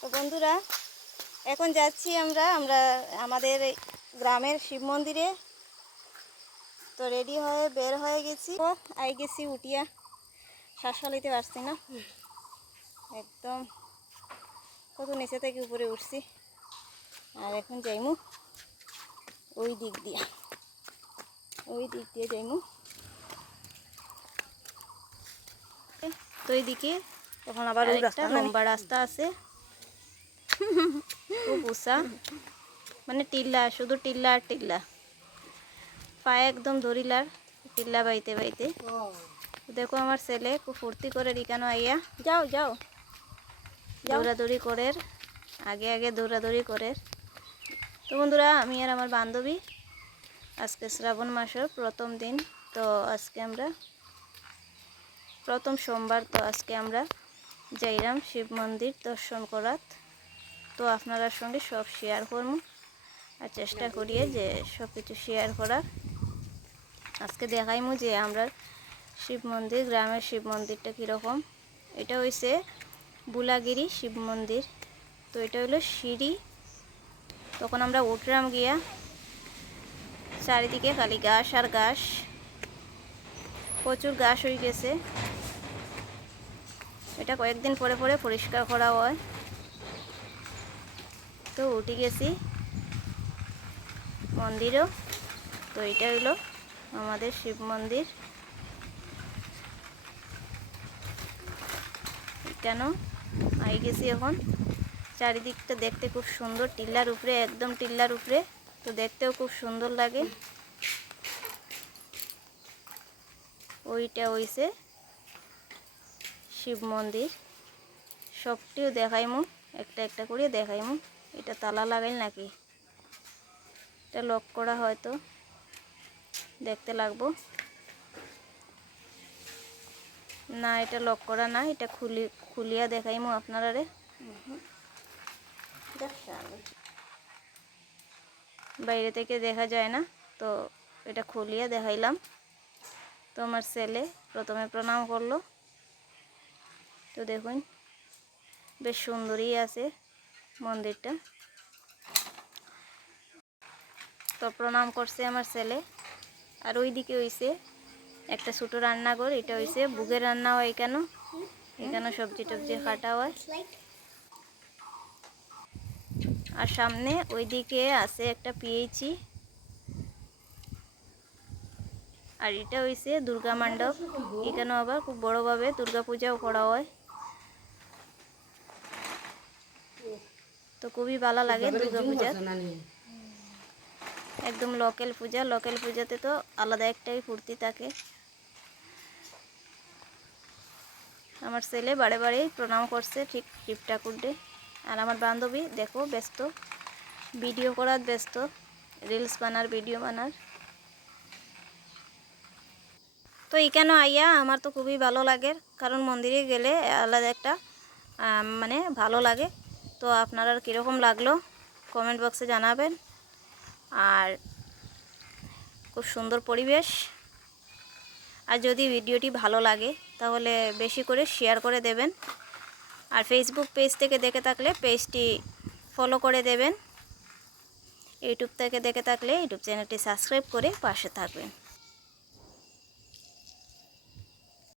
তো বন্ধুরা এখন যাচ্ছি আমরা আমরা আমাদের গ্রামের শিব মন্দিরে। তো রেডি হয়ে বের হয়ে গেছি। আই গেছি উঠিয়া। শ্বাস ফলাইতে পারছি না। একদম। কত নিচে থেকে উপরে উঠছি। আর এখন যাইমু ওই দিক দিয়া। ওই দিক দিয়ে যাইমু। তো এইদিকে তখন আবার ওই রাস্তা লম্বা রাস্তা আছে। উষা মানে টিল্লা শুধু টিল্লা আর টিল্লা। পায়ে একদম ধরিলার টিল্লা বাইতে বাইতে। দেখো আমার ছেলে খুব ফুর্তি করে রিকানো আইয়া? যাও যাও। দৌড়াদৌড়ি করে আগে আগে দৌড়াদৌড়ি করে তো বন্ধুরা আমি আর আমার বান্ধবী আজকে শ্রাবণ মাসের প্রথম দিন তো আজকে আমরা প্রথম সোমবার তো আজকে আমরা যাইরাম শিব মন্দির দর্শন করাত। তো আপনার সঙ্গে সব শেয়ার করব। আর চেষ্টা করিয়ে যে সব কিছু শেয়ার করার। আজকে দেখাইমু যে আমরা শিব মন্দির, গ্রামের শিব মন্দিরটা কীরকম। এটা হইছে বুলাগিরি শিব মন্দির। তো এটা হলো সিঁড়ি। তখন আমরা উঠলাম গিয়া, চারিদিকে খালি ঘাস আর ঘাস। প্রচুর ঘাস হয়ে গেছে। এটা কয়েকদিন পরে পরে পরিষ্কার করা হয়। তো উঠে গেছি। মন্দিরও। তো এটা হলো আমাদের শিব মন্দির। কেন? আই গেছি এখন। চারিদিকটা দেখতে খুব সুন্দর। টিল্লার উপরে, একদম টিল্লার উপরে। তো দেখতেও খুব সুন্দর লাগে। ওইটা হইছে শিব মন্দির। সবটিও দেখাইমু। একটা একটা করে দেখাইমু। এটা তালা লাগাইল নাকি? এটা লক করা হয়তো। দেখতে লাগবো। না, এটা লক করা না, এটা খুলি, খুলিয়া দেখাইমু আপনারা রে বাইরে থেকে দেখা যায় না, তো এটা খুলিয়া দেখাইলাম। তো আমার ছেলে প্রথমে প্রণাম করল। তো দেখুন, বেশ সুন্দরই আছে। মন্দিরটা। তো প্রণাম করছে আমার ছেলে। আর ওইদিকে হইছে একটা ছোটো রান্নাঘর, এটা হইছে বুগের রান্না হয় কেন এখানে সবজি টবজি কাটা হয়। আর সামনে ওইদিকে আছে একটা পিএইচি আর এটা হইছে দুর্গা মণ্ডপ। এখানেও আবার খুব বড়োভাবে দুর্গা পূজাও করা হয়। তো খুবই ভালো লাগে দুর্গা পূজা। একদম লোকাল পূজা লোকাল পূজাতে তো আলাদা একটাই ফুর্তি থাকে। আমার ছেলে বারে বারেই প্রণাম করছে ঠিক শিব ঠাকুরডে আর আমার বান্ধবী দেখো ব্যস্ত। ভিডিও করার ব্যস্ত। রিলস বানার ভিডিও বানার। তো এখানে আইয়া? আমার তো খুবই ভালো লাগে। কারণ মন্দিরে গেলে আলাদা একটা মানে ভালো লাগে। তো আপনারা কীরকম লাগল? কমেন্ট বক্সে জানাবেন। আর খুব সুন্দর পরিবেশ। আর যদি ভিডিওটি ভালো লাগে, তাহলে বেশি করে শেয়ার করে দেবেন। আর ফেসবুক পেজ থেকে দেখে থাকলে পেজটি ফলো করে দেবেন। ইউটিউব থেকে দেখে থাকলে ইউটিউব চ্যানেলটি সাবস্ক্রাইব করে পাশে থাকবেন।